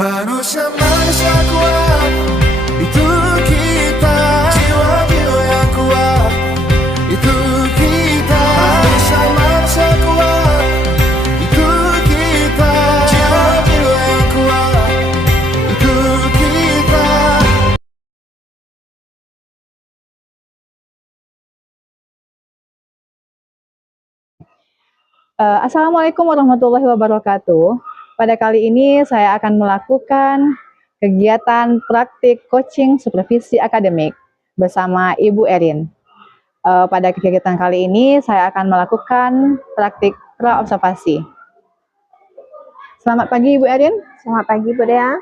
Manusia-manusia kuat, itu kita. Jiwa-jiwa yang kuat, itu kita. Manusia-manusia kuat, itu kita. Jiwa-jiwa yang kuat, itu kita. Assalamualaikum warahmatullahi wabarakatuh. Pada kali ini saya akan melakukan kegiatan praktik coaching supervisi akademik bersama Ibu Erin. Pada kegiatan kali ini saya akan melakukan praktik pra-observasi. Selamat pagi Ibu Erin. Selamat pagi Bu Dea.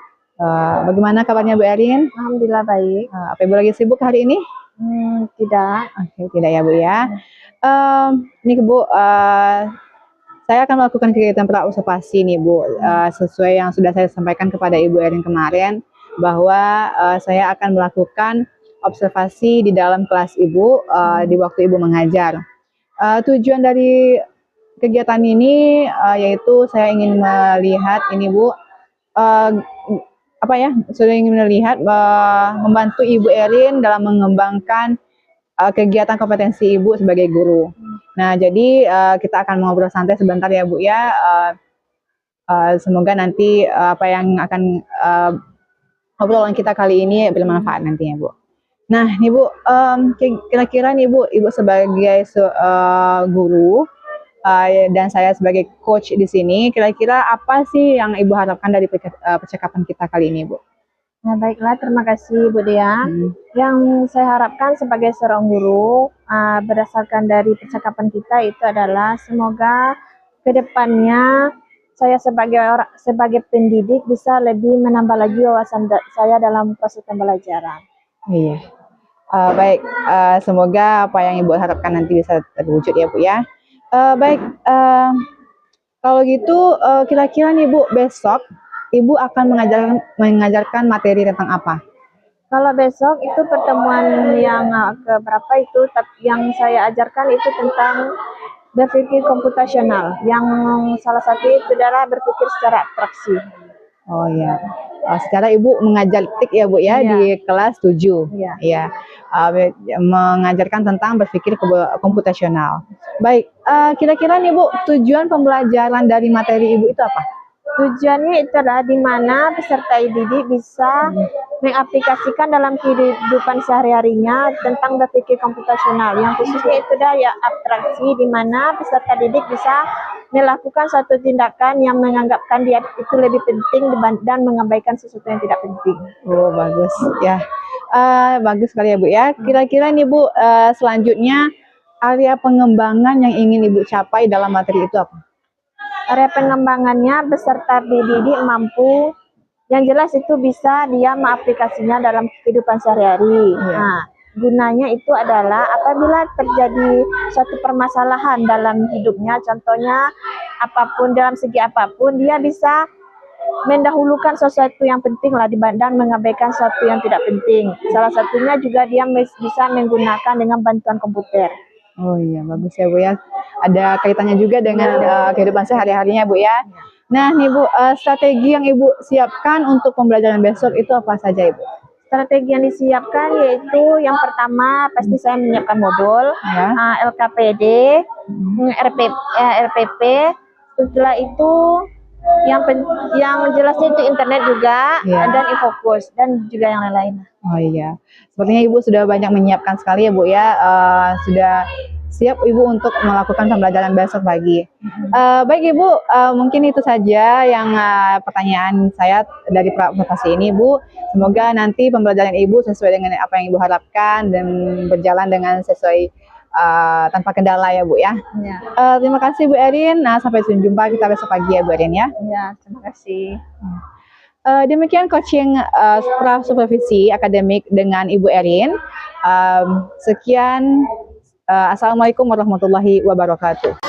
Bagaimana kabarnya Bu Erin? Alhamdulillah baik. Apa Ibu lagi sibuk hari ini? Tidak. Oke, tidak ya Bu ya. Ini Bu, saya akan melakukan kegiatan pra-observasi nih Bu, sesuai yang sudah saya sampaikan kepada Ibu Erin kemarin, bahwa saya akan melakukan observasi di dalam kelas Ibu di waktu Ibu mengajar. Tujuan dari kegiatan ini yaitu saya ingin melihat ini Bu, sudah ingin melihat membantu Ibu Erin dalam mengembangkan kegiatan kompetensi Ibu sebagai guru. Nah, jadi kita akan ngobrol santai sebentar ya Bu ya. Semoga nanti apa yang akan obrolan kita kali ini bermanfaat nantinya Bu. Nah, nih Bu, kira-kira nih Bu, Ibu sebagai guru dan saya sebagai coach di sini, kira-kira apa sih yang Ibu harapkan dari percakapan kita kali ini Bu? Nah, baiklah, terima kasih Bu Dea. Yang saya harapkan sebagai seorang guru, berdasarkan dari percakapan kita itu adalah semoga kedepannya saya sebagai pendidik bisa lebih menambah lagi wawasan saya dalam proses pembelajaran. Iya. Baik, semoga apa yang Ibu harapkan nanti bisa terwujud ya Bu ya. Baik, kalau gitu kira-kira nih Bu, besok Ibu akan mengajarkan materi tentang apa? Kalau besok itu pertemuan yang keberapa itu, yang saya ajarkan itu tentang berpikir komputasional. Yang salah satu itu adalah berpikir secara abstraksi. Oh ya, secara Ibu mengajar TIK ya Bu ya, di kelas 7. Iya. Mengajarkan tentang berpikir komputasional. Baik, kira-kira nih Bu, tujuan pembelajaran dari materi Ibu itu apa? Tujuannya itu adalah di mana peserta didik bisa mengaplikasikan dalam kehidupan sehari-harinya tentang berpikir komputasional. Yang khususnya itu adalah ya abstraksi, di mana peserta didik bisa melakukan suatu tindakan yang menganggapkan dia itu lebih penting dan mengabaikan sesuatu yang tidak penting. Oh, bagus ya. Bagus sekali ya Bu ya. Kira-kira nih Bu, selanjutnya area pengembangan yang ingin Ibu capai dalam materi itu apa? Area pengembangannya peserta didik mampu, yang jelas itu bisa dia mengaplikasinya dalam kehidupan sehari-hari. Nah, gunanya itu adalah apabila terjadi suatu permasalahan dalam hidupnya, contohnya apapun, dalam segi apapun, dia bisa mendahulukan sesuatu yang penting lah dan mengabaikan sesuatu yang tidak penting. Salah satunya juga dia bisa menggunakan dengan bantuan komputer. Oh iya, bagus ya Bu ya. Ada kaitannya juga dengan kehidupan sehari-harinya Bu ya. Nah nih Bu, strategi yang Ibu siapkan untuk pembelajaran besok itu apa saja Ibu? Strategi yang disiapkan yaitu yang pertama pasti saya menyiapkan modul LKPD, LPP. Setelah itu yang jelasnya itu internet juga, dan e-fokus dan juga yang lain-lain. Oh iya, sepertinya Ibu sudah banyak menyiapkan sekali ya Bu ya. Sudah siap Ibu untuk melakukan pembelajaran besok pagi. Baik Ibu, mungkin itu saja yang pertanyaan saya dari pra-observasi ini Bu. Semoga nanti pembelajaran Ibu sesuai dengan apa yang Ibu harapkan dan berjalan dengan sesuai tanpa kendala ya Bu ya. Terima kasih Bu Erin. Nah, sampai jumpa kita besok pagi ya Bu Erin ya. Ya, terima kasih. Demikian coaching pra-supervisi akademik dengan Ibu Erin. Sekian. Assalamualaikum warahmatullahi wabarakatuh.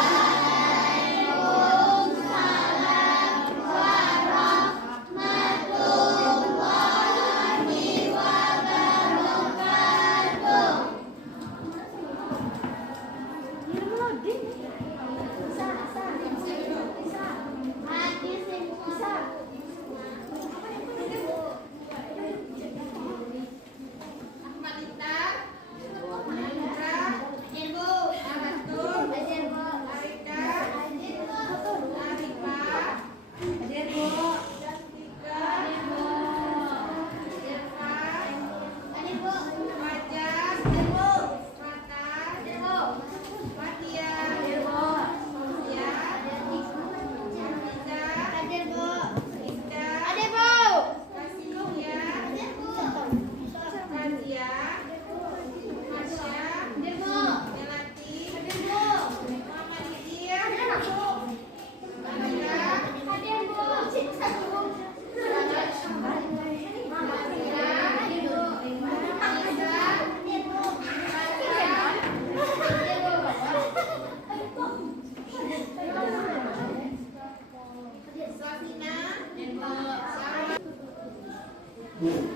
Sebelum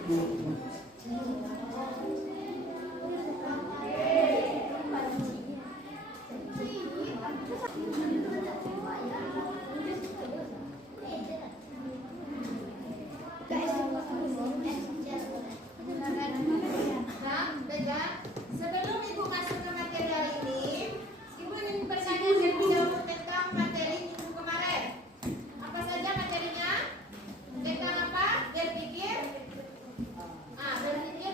Ibu masuk ke materi hari ini, Ibu ingin bertanya terlebih dahulu tentang materi Ibu kemarin. Apa saja materinya? Tentang apa? Berpikir. Berpikir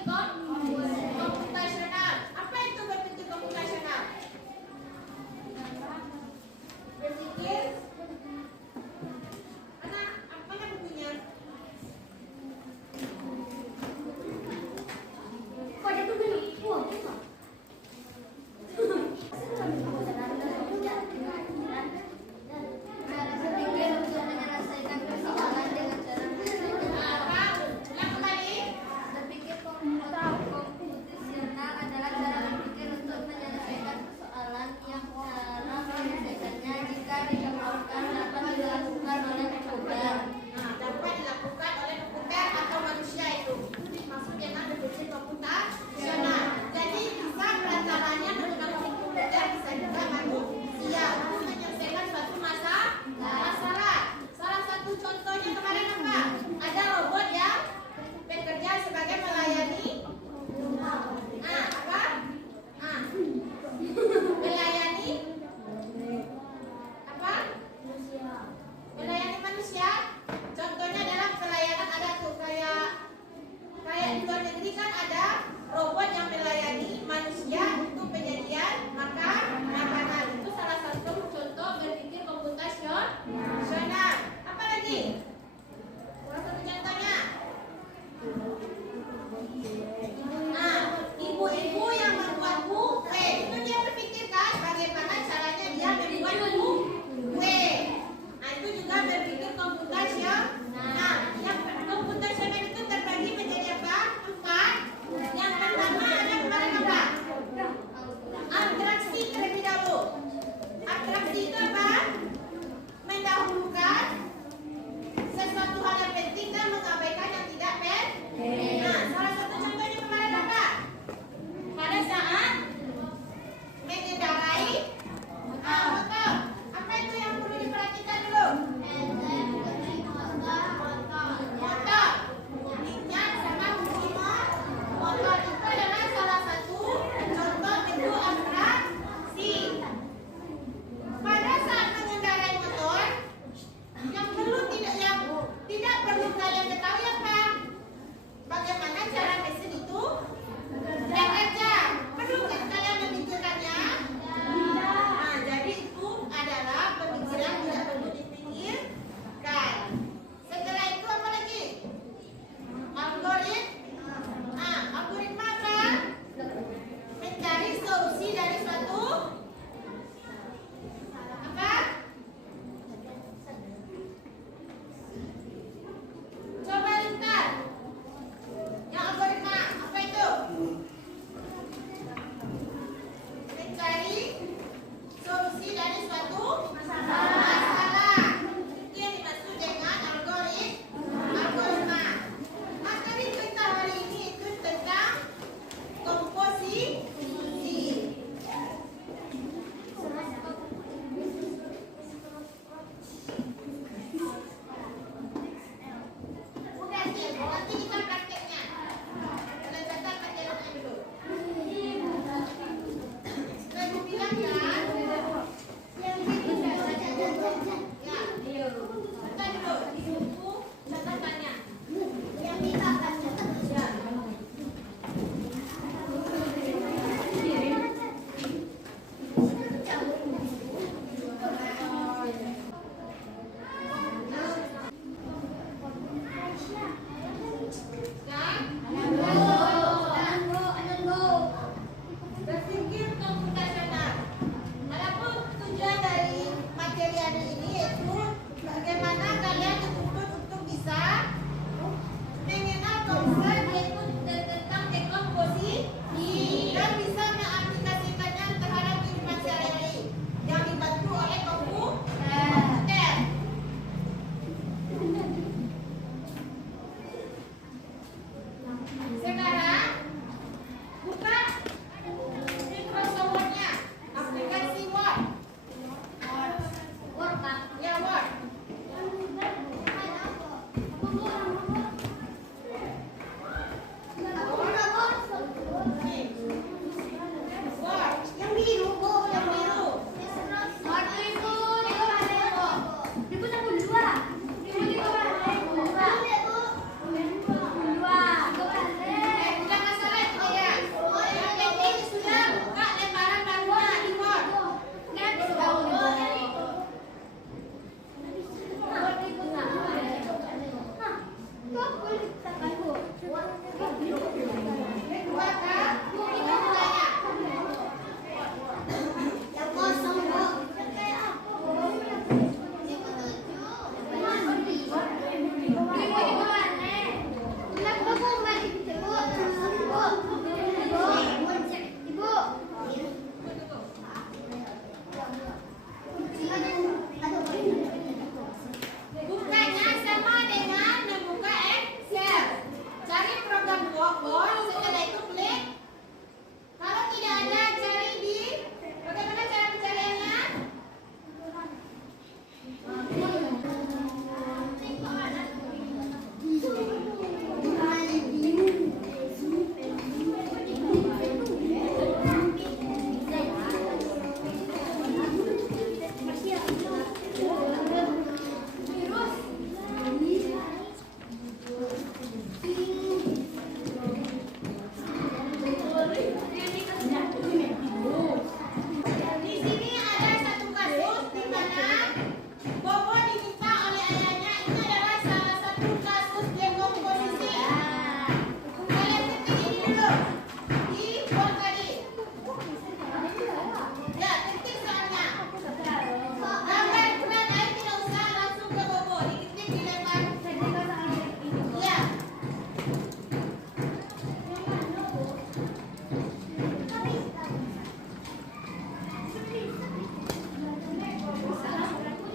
Di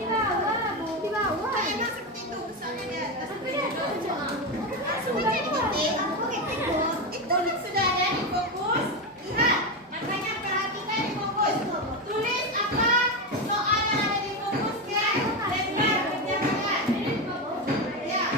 bawah, Bu. Di bawah. Emang seperti itu, misalnya di atas. Langsung aja diketik. Itu kan sudah ada di fokus. Lihat, makanya perhatikan di fokus. Tulis apa soal yang ada di fokus ya. Lempar kerjakan. Ya.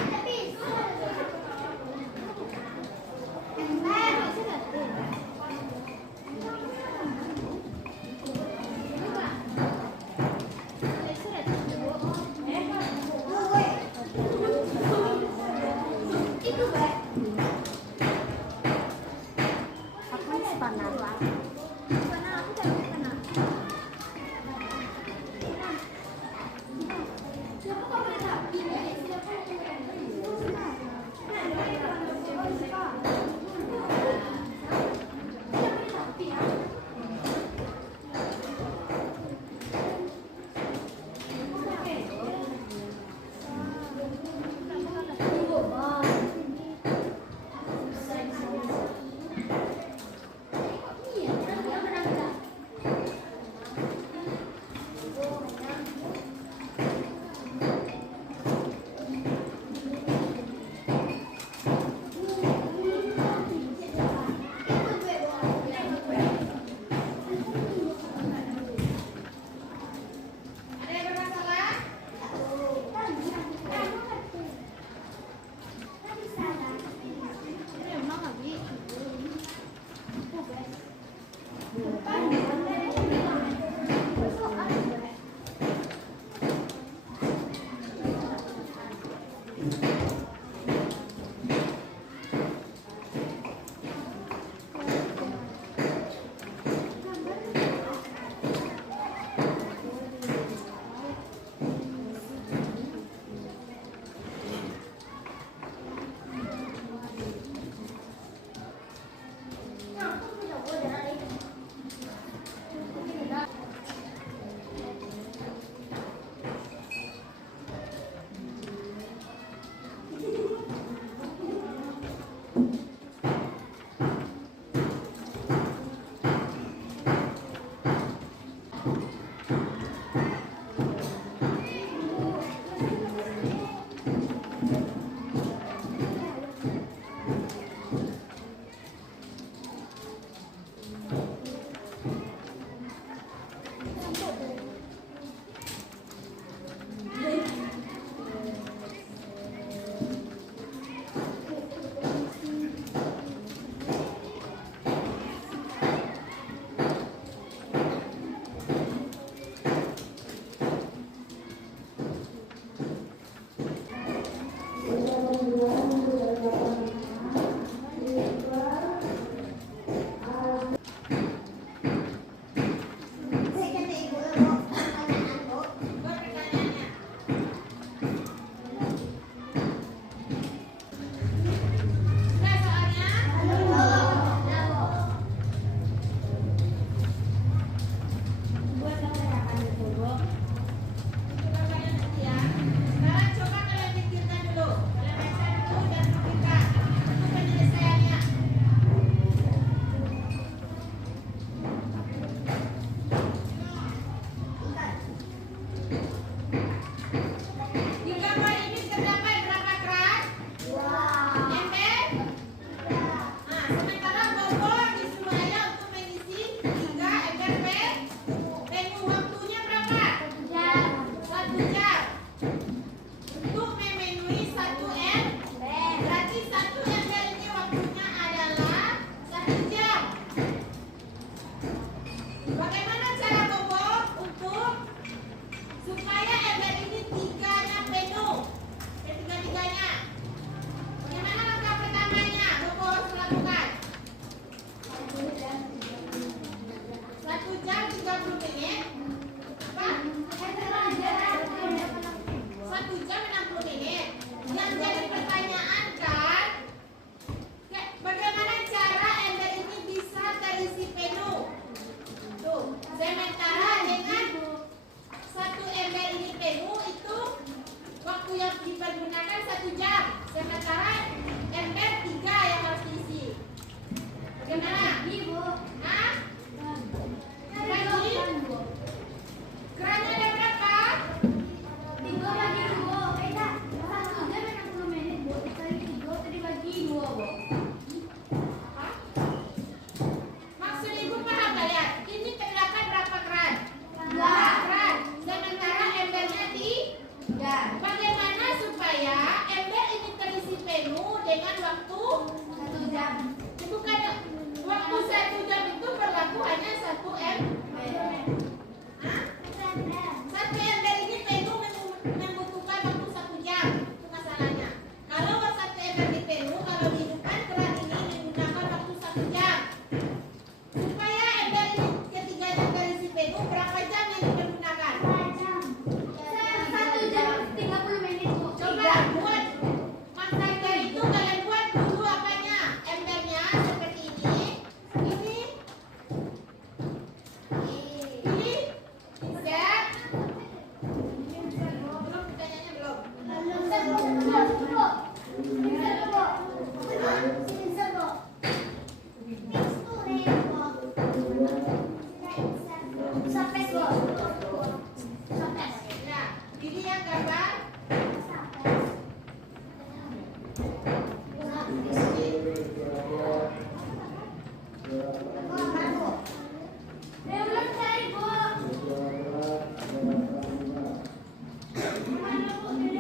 Maksud ibu paham nggak ya? Ini terdapat berapa keran? 2 keran. Sementara embernya 3. Bagaimana supaya ember ini terisi penuh dengan waktu 1 jam? Bukan waktu 1 jam itu berlaku hanya 1 ember. Satu ember ini penuh membutuhkan waktu 1 jam. Itu masalahnya. Kalau 1 ember di penuh, kalau dihidupkan keran ini menggunakan waktu 1 jam. Supaya ember ini ketiganya terisi penuh, berapa jam yang digunakan? 1 jam 30 menit. Coba buat makanya itu kalian buat dulu apanya? Embernya seperti ini. Ini. Siap. Belum pertanyaannya belum. Ya, ini yang gambar. Sampai.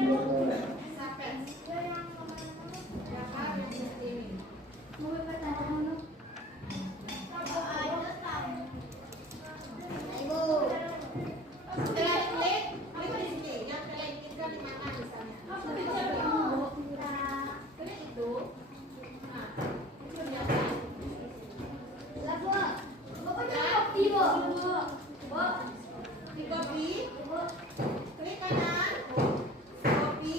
Gambar yang seperti ini. Setelah klik di sini. Yang kalian inginkan di mana misalnya? Klik itu. Nah, itu dia. Di copy. Klik kanan. Copy.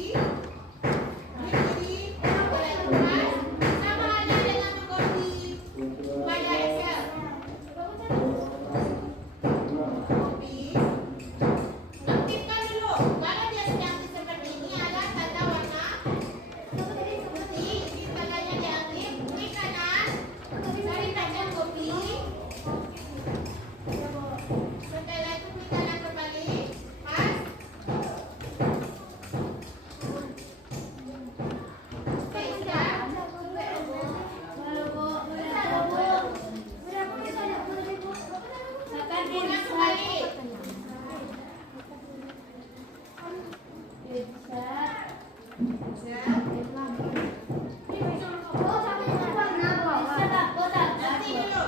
Klik kiri. Kalian tulis. Sama halnya dengan copy pada Excel. Copy. Aktifkan dulu. Kalau dia sedang seperti ini ada tanda warna putih. Ini tandanya diaktif. Klik kanan. Cari bagian copy. Setelah itu klik kanan kembali. Pas. Ulang kembali. Siap. Nanti dulu.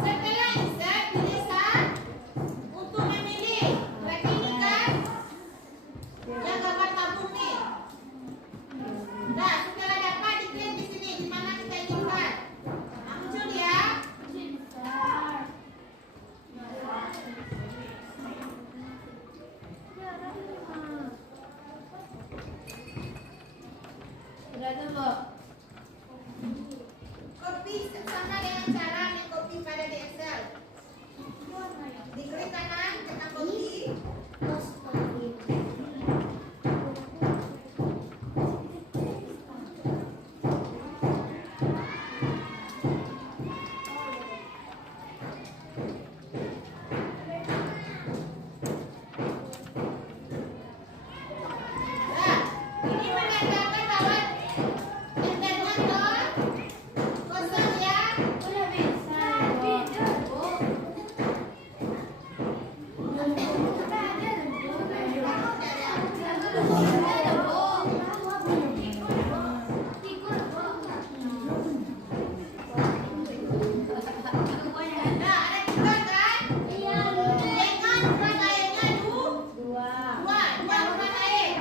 Setelah insert, tulisan untuk memilih. Berarti ini kan yang gambar tabung nih. Nah, setelah dapat diklik di sini di mana kita inginkan. Nah, muncul ya. Copy sama dengan cara mengcopy pada di Excel. Diklik kanan, tekan copy. Nah, ini menandakan bahwa embernya kosong ya. Nah, ada tiga kan? Dengan ukuran airnya dua ukuran air.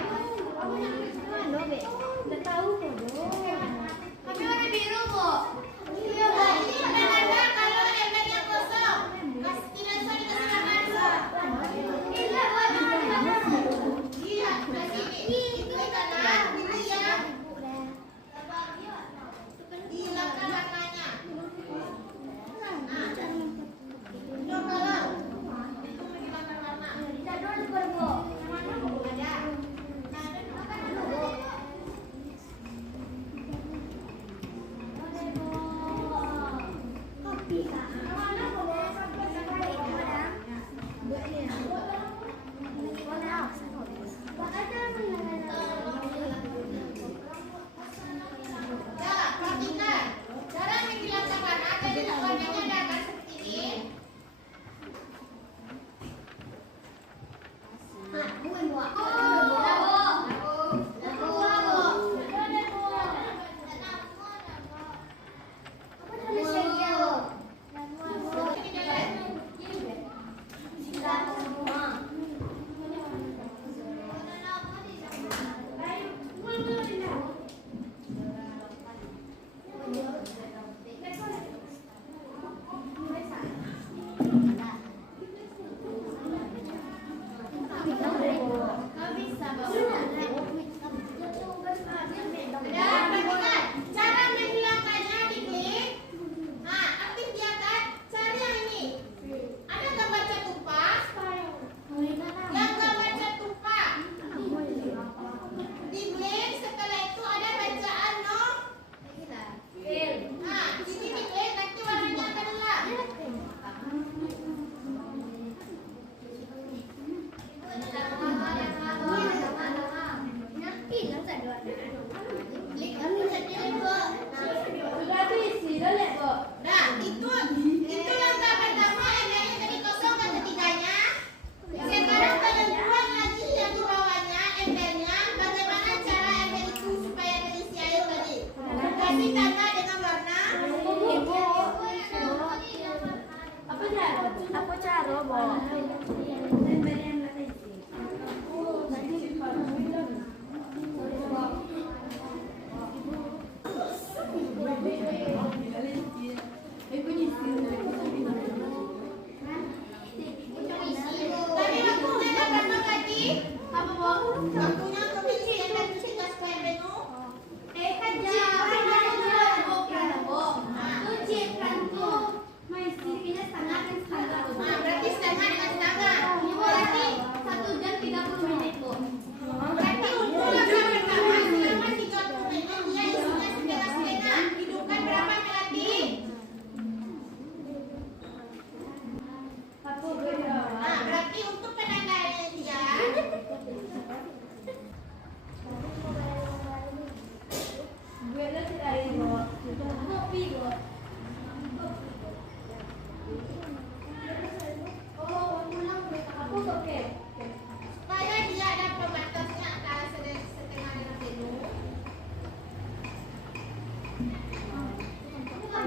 Supaya dia ada pembatasnya antara setengah dengan penuh.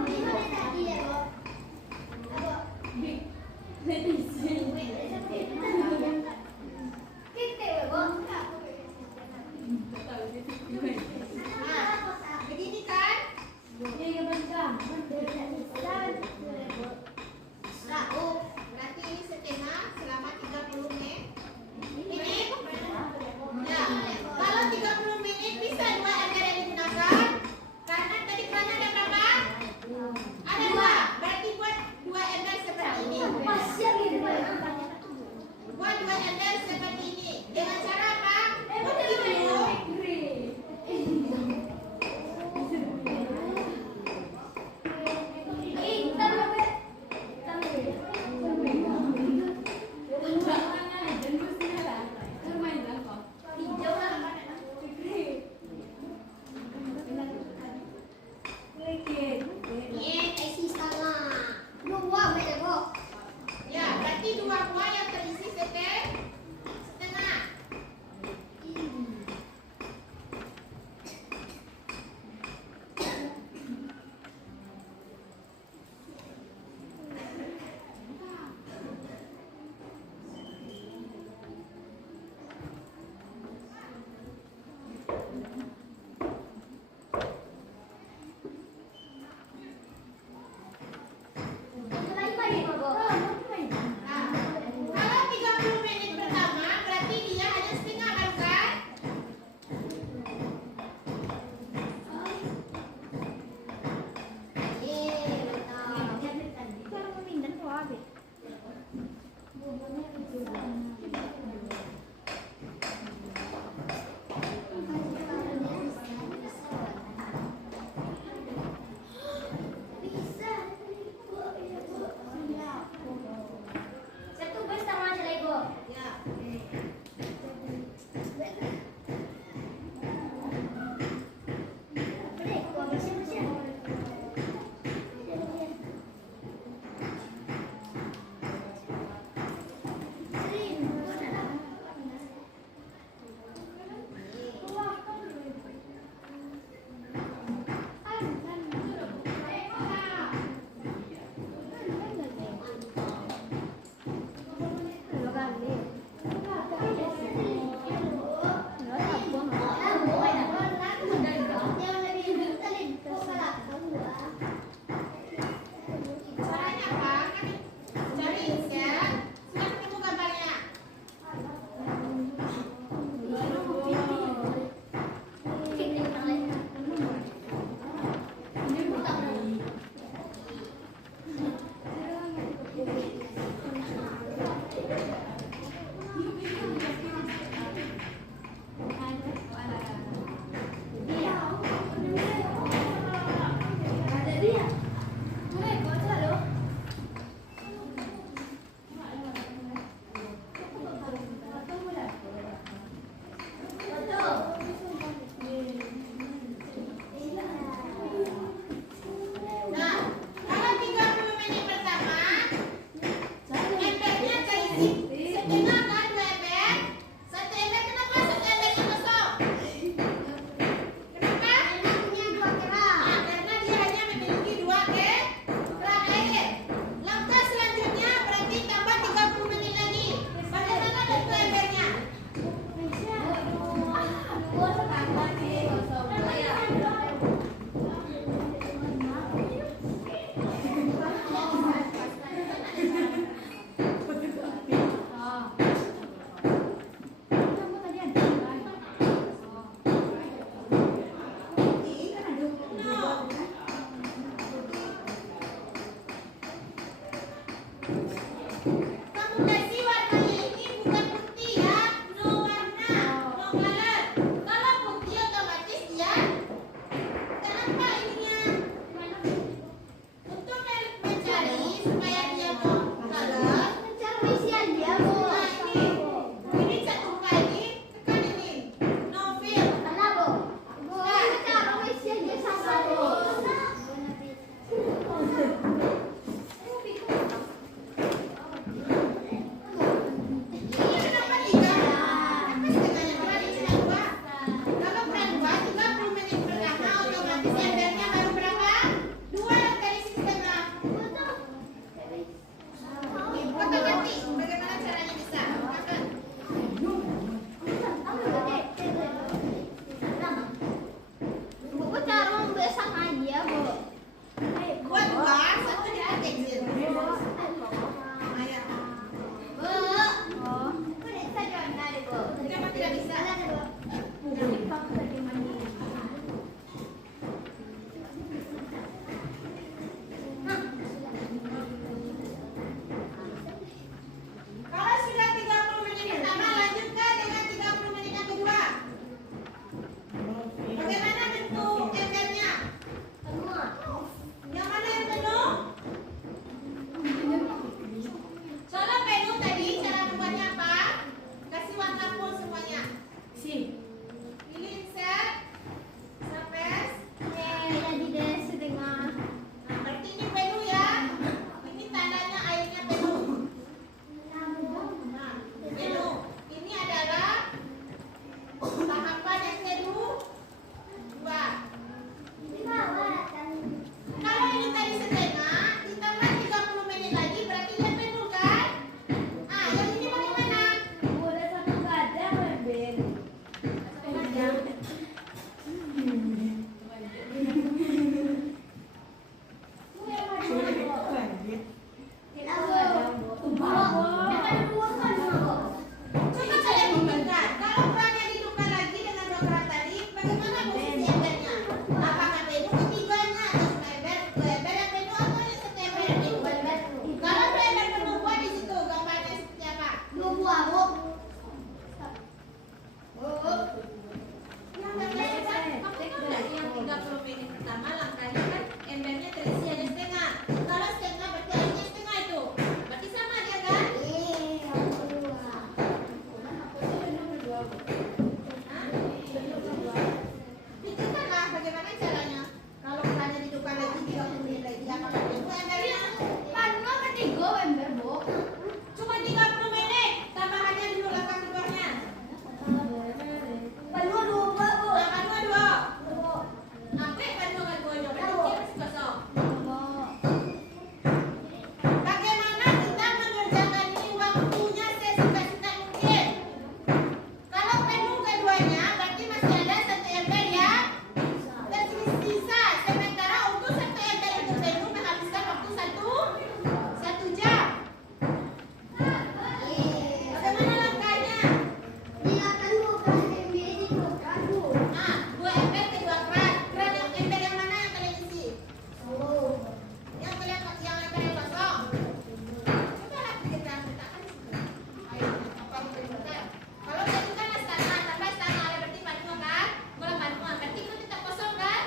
Gimana tadi ya, Bo? Nah, begini kan?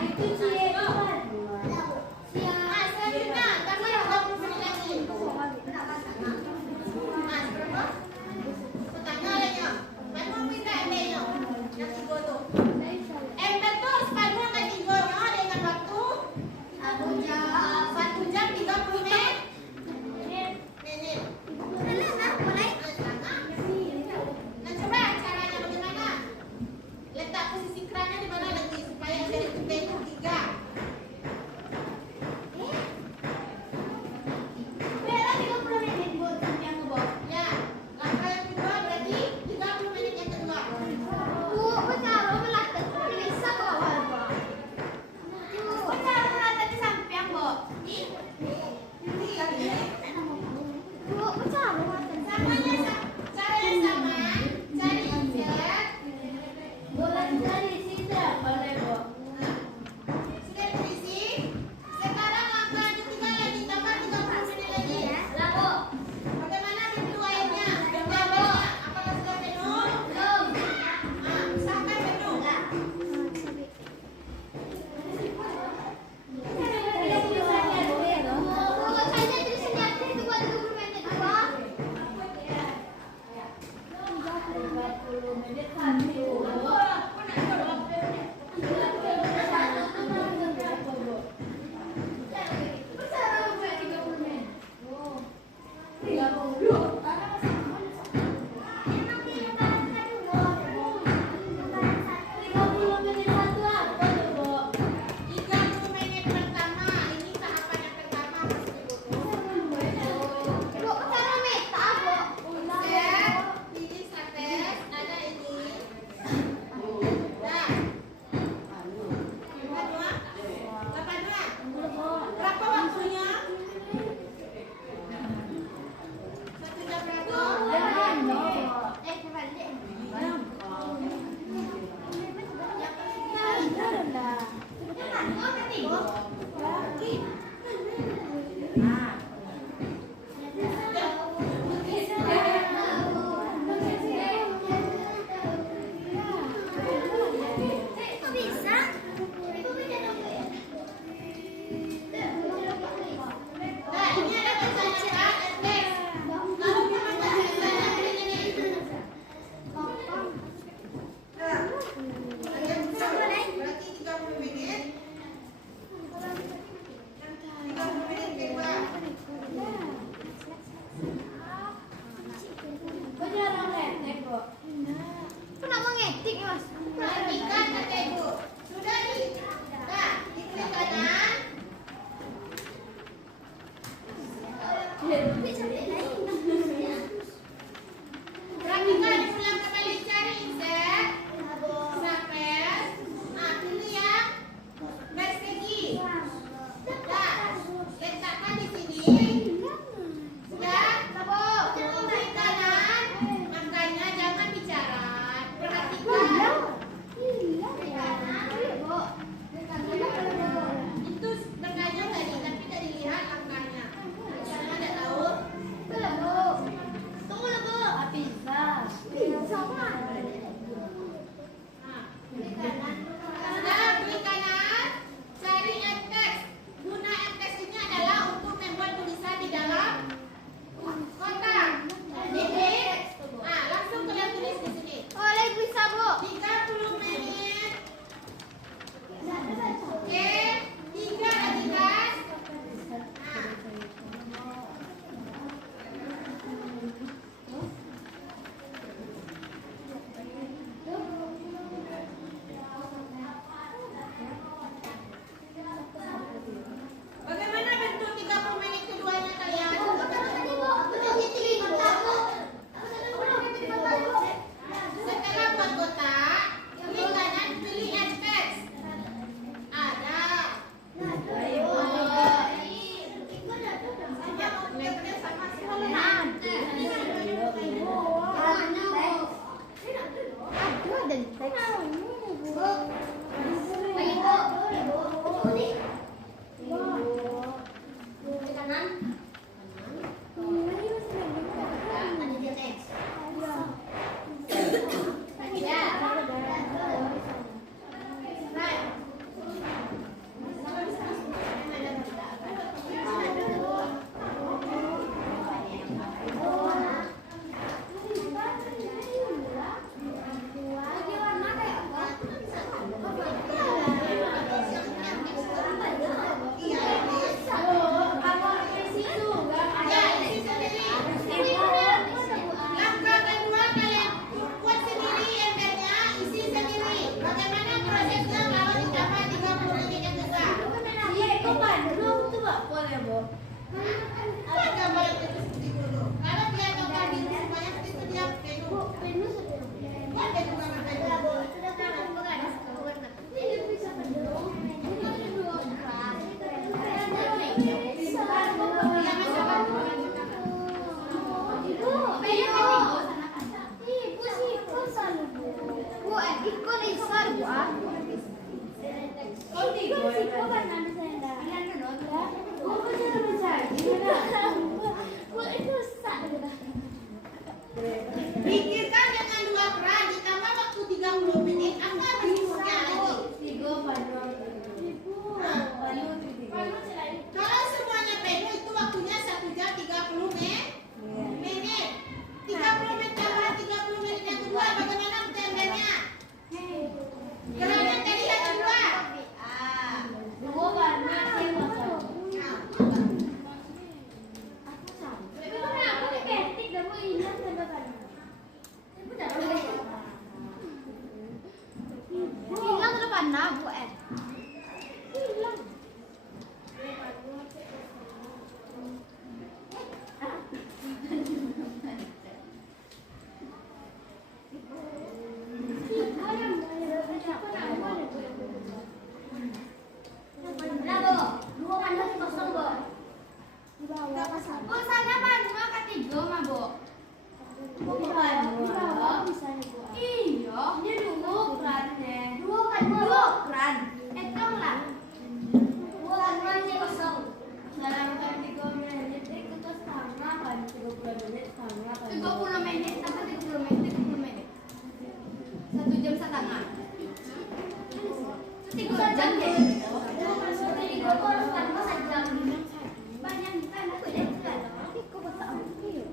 itu sih. Ah, selanjutnya tambah 30 menit lagi. Ah, berapa? Pertanyaan lainnya. Mana mau pindah embelnya? Yang tiga tuh. Embel tuh separuh kan tiganya dengan waktu 1 jam 30 menit. Menit. Mulai. Nah, coba caranya bagaimana? Letak posisi kerannya di mana lagi supaya dari tempo 3. Ya, langkah yang kedua berarti 30 menit yang kedua. Samanya cara yang sama, cari insert. Sudah terisi. Sekarang langkah yang ketiga lagi tambah 30 menit lagi. Bagaimana pintu airnya? Jawabannya apakah sudah penuh? Belum. Ah, usahakan penuh. Tiga puluh menit pertama, ini tahapan yang pertama masih Set, pilih sapes, ada ini. Nah, 82. Berapa waktunya? 1 jam berapa? Nah, ini ada bacanya kan? Tes. Kalau memang bacanya begini. Berarti 30 menit. Oh, sana manual ketiga mah, Bu. Manual. Iya, ini dulu keran deh. Dua keran. Hitung lah. Manual ini kosong. Dalam kan 3 menit itu setengah kan 30 menit setengah kan. 30 menit sampai 30 menit 30 menit. 1 jam setengah. 3 jam deh. 3 jam sejam. Banyak kan aku dah kan. Ikut tak ambil.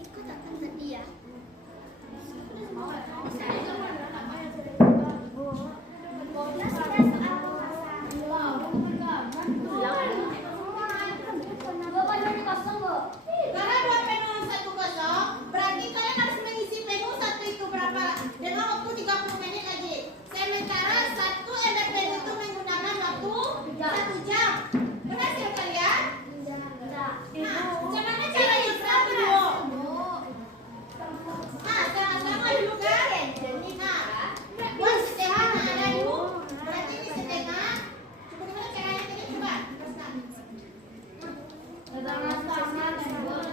Ikut tak akan sedia. Karena 2 penuh 1 kosong, berarti kalian harus mengisi penuh 1 itu berapa? Dengan waktu 30 menit lagi. Sementara 1 ada penuh itu menggunakan waktu 1 jam. Berhasil kalian? Nah, gimana cara hitung dulu? Nah, sama-sama dulu kan? Nah, buat setengah ada dulu. Berarti ini setengah. Coba gimana caranya tadi? Coba.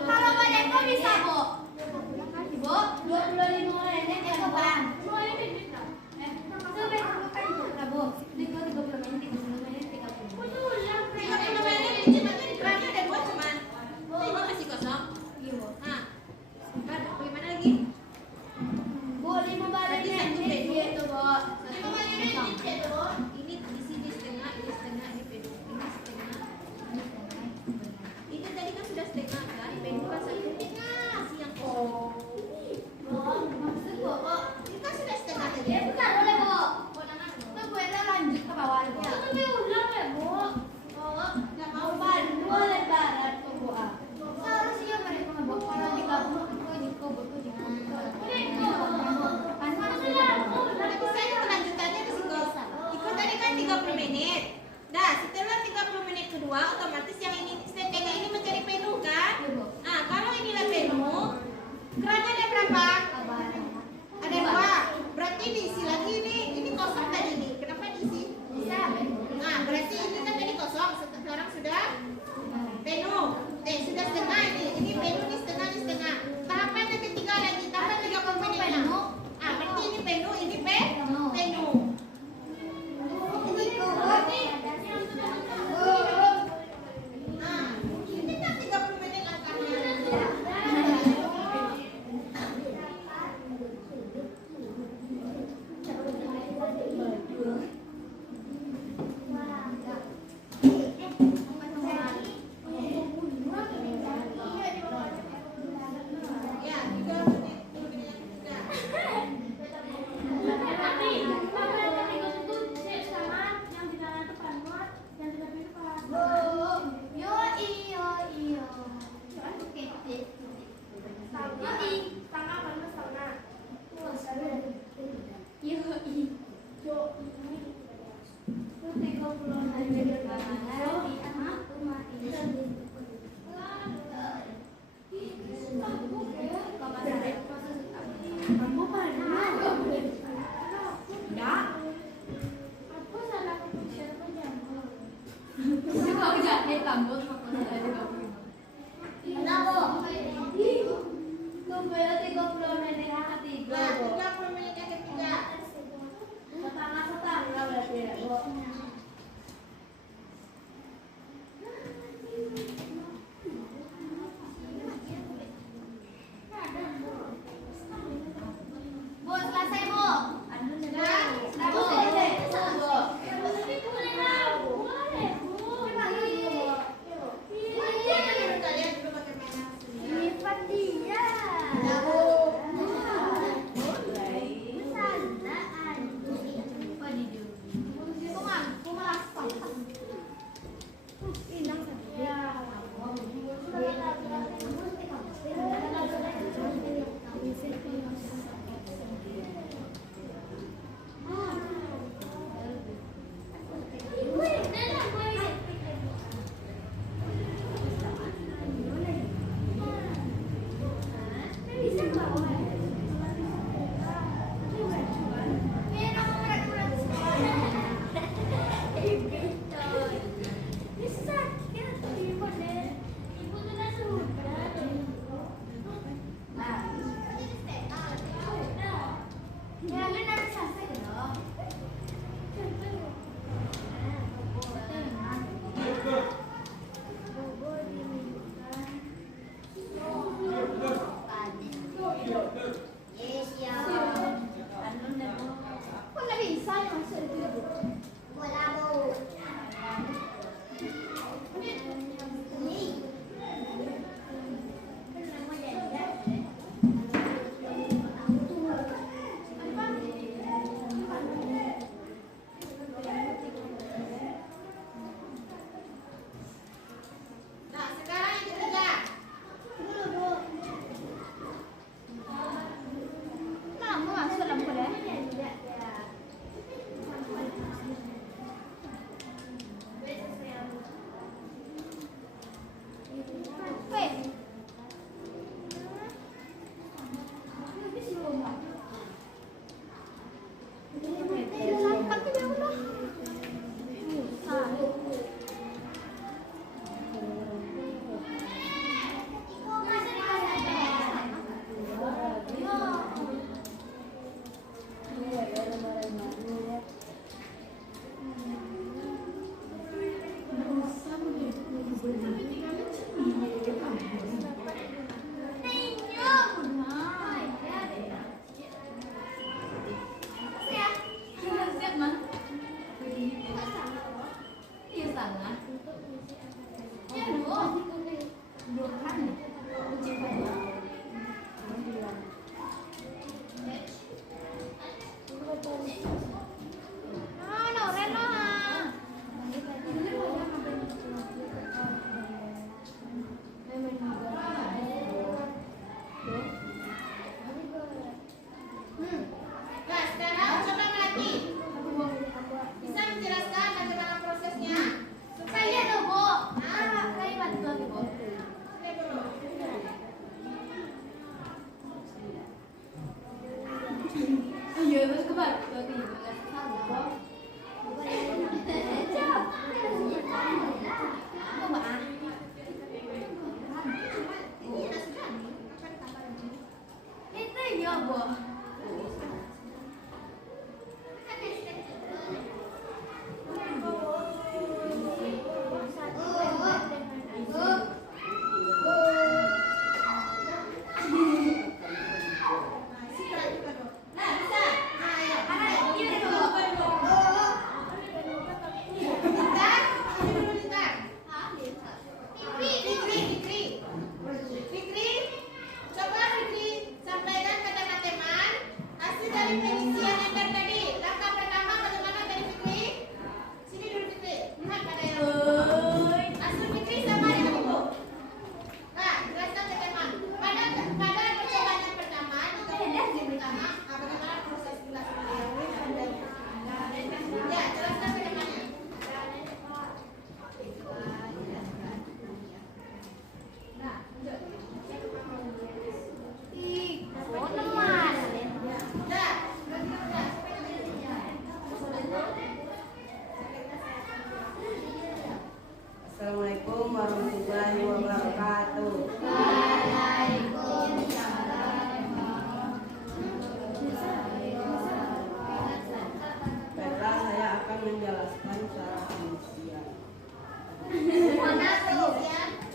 Kalau pada itu bisa, Bu. Bu, 25 menit ya, Bu, Bang. Sampai kan itu, Bu. 30 menit, 30 menit, 30 menit. Ini berarti di kerannya ada 2 cuman. Ini masih kosong. Iya, Bu. Nah, bagaimana lagi? Bu, 5 balik menit gitu, Bu. 5 balik menit gitu, Bu. Ini di sini setengah, ini setengah, ini penuh. Ini setengah, ini setengah. Itu tadi kan sudah setengah kan? Penuh kan 1 setengah siang kosong. Maksud Bu, ini kan sudah setengah tadi. Ya, bentar boleh, Bu. Nah, gue lanjut ke bawah, Bu. Tapi ulang ya, Bu. Nggak mau bantu lebaran tuh, Bu. Seharusnya mereka ngebok kalau 30 itu Berarti saya kelanjutannya ke situ. Ikut tadi kan 30 menit. Nah, setelah 30 menit kedua, otomatis yang ini setengah ini menjadi penuh kan? Nah, kalau inilah penuh, kerannya ada berapa? Ada 2. Berarti diisi lagi ini kosong tadi nih. Kenapa diisi? Nah, berarti ini kan tadi kosong. Sekarang sudah penuh. Sudah setengah ini. Ini penuh, ini setengah. Tahapan yang ketiga lagi, tambah 30 menit penuh. Ah, berarti ini penuh, ini penuh. Nah, ini kan 30 menit angkanya. Ya, 3 menit.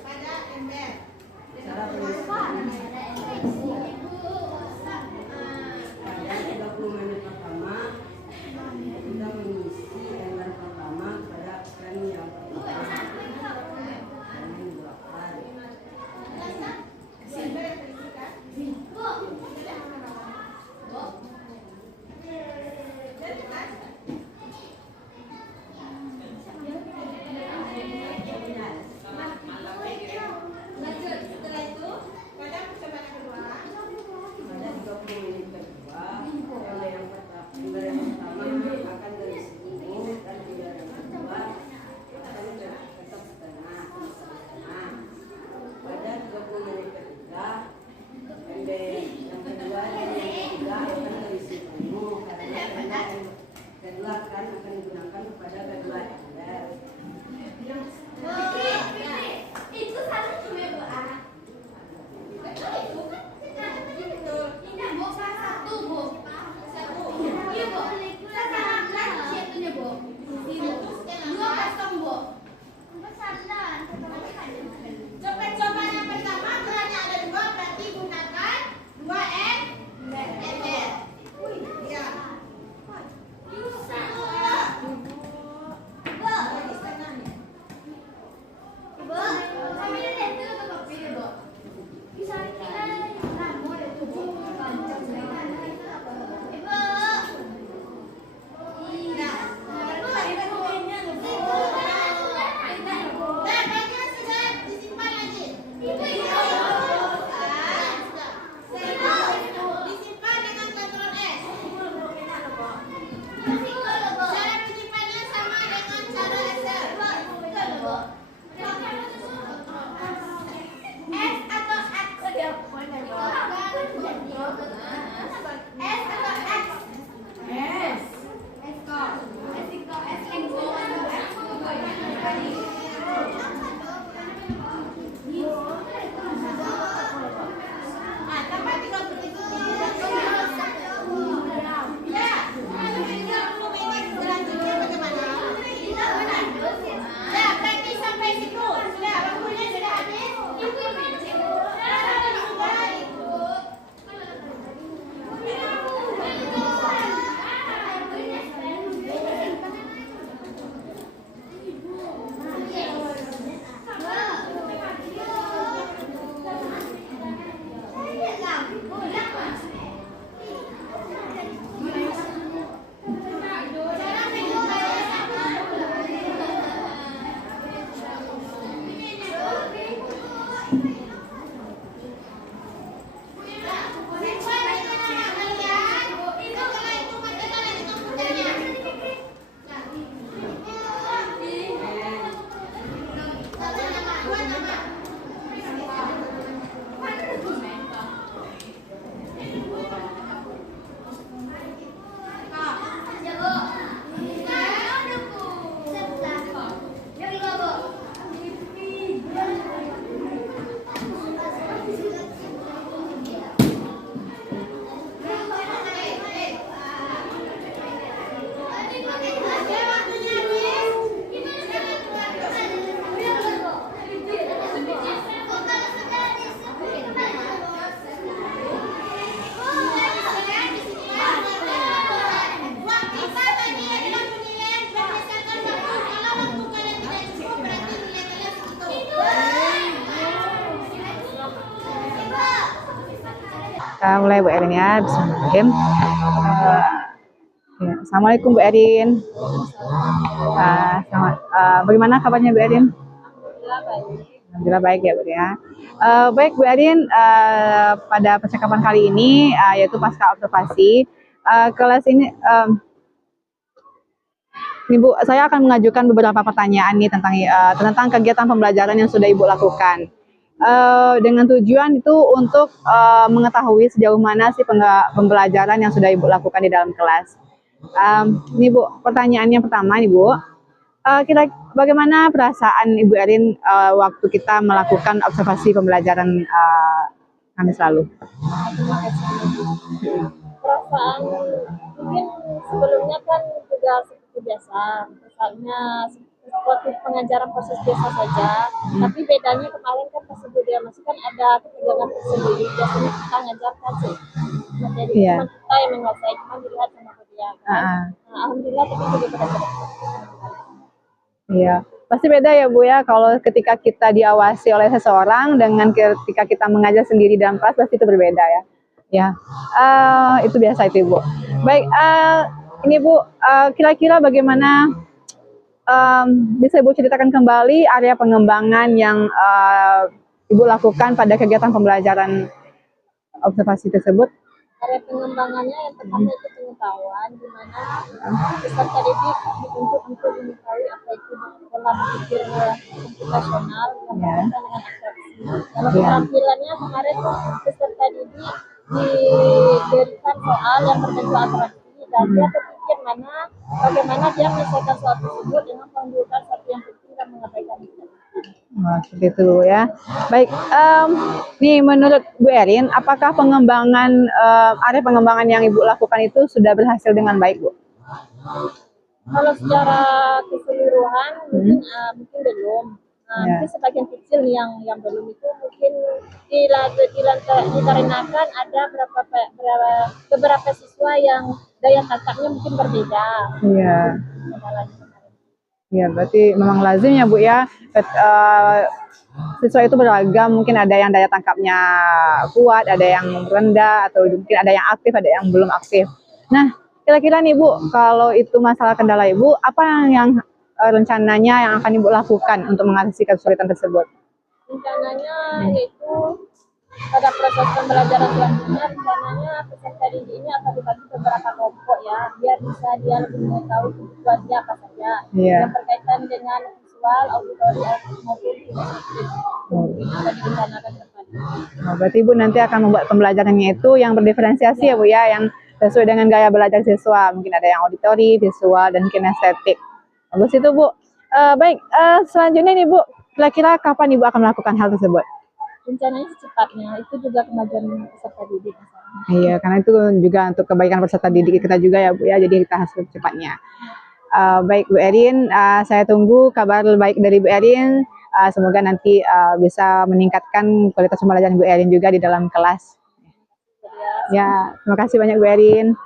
pada ember. Cara penyusuan pada 30 menit pertama kita mengisi ember pertama pada pan yang pertama. Ini 2 kali. Setelah itu, pada percobaan kedua, Pada 30 menit kedua, ember yang pertama akan terisi penuh dan ember yang kedua akan tetap setengah. Pada 30 menit ketiga, ember yang kedua dan yang ketiga akan terisi penuh karena ember yang kedua akan digunakan pada kedua ember. itu satu cuma doa. Betul itu kan? Betul. Ini Bu, satu Bu. Satu. Iya Bu. Sekarang siapnya Bu. 2-0 Bu. Coba yang pertama geraknya ada 2 berarti gunakan 2 ember. Iya. Disimpan dengan kontrol S. Cara penyimpanannya sama dengan cara Excel. S atau X? S atau X? S. Nah, tambah 30 itu. Ya. 30 menit selanjutnya bagaimana? Ya, berarti sampai situ. Sudah, waktunya sudah habis. Kita mulai Bu Erin ya, bismillahirrahmanirrahim. Ya, Assalamualaikum Bu Erin. Bagaimana kabarnya Bu Erin? Alhamdulillah baik ya Bu ya. Baik Bu Erin, pada percakapan kali ini yaitu pasca observasi kelas ini. Nih Bu, saya akan mengajukan beberapa pertanyaan nih tentang kegiatan pembelajaran yang sudah Ibu lakukan. Dengan tujuan itu untuk mengetahui sejauh mana sih pembelajaran yang sudah Ibu lakukan di dalam kelas. Nih Bu, pertanyaannya pertama nih Bu, bagaimana perasaan Ibu Erin waktu kita melakukan observasi pembelajaran Kamis lalu? Perasaan mungkin sebelumnya kan juga seperti biasa, terus misalnya seperti pengajaran proses biasa saja, tapi bedanya kemarin kan pas budaya masih kan ada ketegangan tersendiri, biasanya kita ngajarkan sih materi Iya. cuma kita yang menguasai, cuma dilihat sama budaya kan. Nah, alhamdulillah tapi juga belajar. Iya, pasti beda ya Bu ya kalau ketika kita diawasi oleh seseorang dengan ketika kita mengajar sendiri dalam kelas pasti itu berbeda ya. Ya, itu biasa itu Bu. Baik, ini Bu, kira-kira bagaimana bisa Ibu ceritakan kembali area pengembangan yang Ibu lakukan pada kegiatan pembelajaran observasi tersebut? Area pengembangannya yang pertama itu pengetahuan, di mana peserta didik dituntut untuk mengetahui apa itu pola berpikir komputasional yang berkaitan dengan abstraksi. Kalau keterampilannya kemarin peserta didik diberikan soal yang berbentuk atraksi dan dia berpikir bagaimana dia menyelesaikan soal tersebut dengan menunjukkan sesuatu yang penting dan mengabaikan itu. Wah, seperti itu Bu ya. Baik, nih menurut Bu Erin, apakah pengembangan area pengembangan yang Ibu lakukan itu sudah berhasil dengan baik Bu? Kalau secara keseluruhan mungkin belum. Mungkin sebagian kecil yang belum itu mungkin dikarenakan ada beberapa siswa yang daya tangkapnya mungkin berbeda. Iya. Ya, berarti memang lazim ya Bu ya. Siswa itu beragam, mungkin ada yang daya tangkapnya kuat, ada yang rendah, atau mungkin ada yang aktif, ada yang belum aktif. Nah, kira-kira nih Bu, kalau itu masalah kendala Ibu, apa yang rencananya yang akan Ibu lakukan untuk mengatasi kesulitan tersebut? Rencananya yaitu pada proses pembelajaran selanjutnya, rencananya peserta didik ini akan dibagi beberapa kelompok ya, biar bisa dia lebih mengetahui kebutuhannya apa saja yang berkaitan dengan visual, auditori, maupun kinestetik. Akan direncanakan ke depan. Nah, berarti Ibu nanti akan membuat pembelajarannya itu yang berdiferensiasi ya Bu ya, yang sesuai dengan gaya belajar siswa. Mungkin ada yang auditori, visual, dan kinestetik. Bagus itu Bu. Baik, selanjutnya nih Bu, kira-kira kapan Ibu akan melakukan hal tersebut? Rencananya secepatnya, itu juga kemajuan peserta didik. Iya, karena itu juga untuk kebaikan peserta didik kita juga ya Bu ya, jadi kita harus secepatnya. Baik Bu Erin, saya tunggu kabar baik dari Bu Erin. Semoga nanti bisa meningkatkan kualitas pembelajaran Bu Erin juga di dalam kelas. Ya, terima kasih banyak Bu Erin.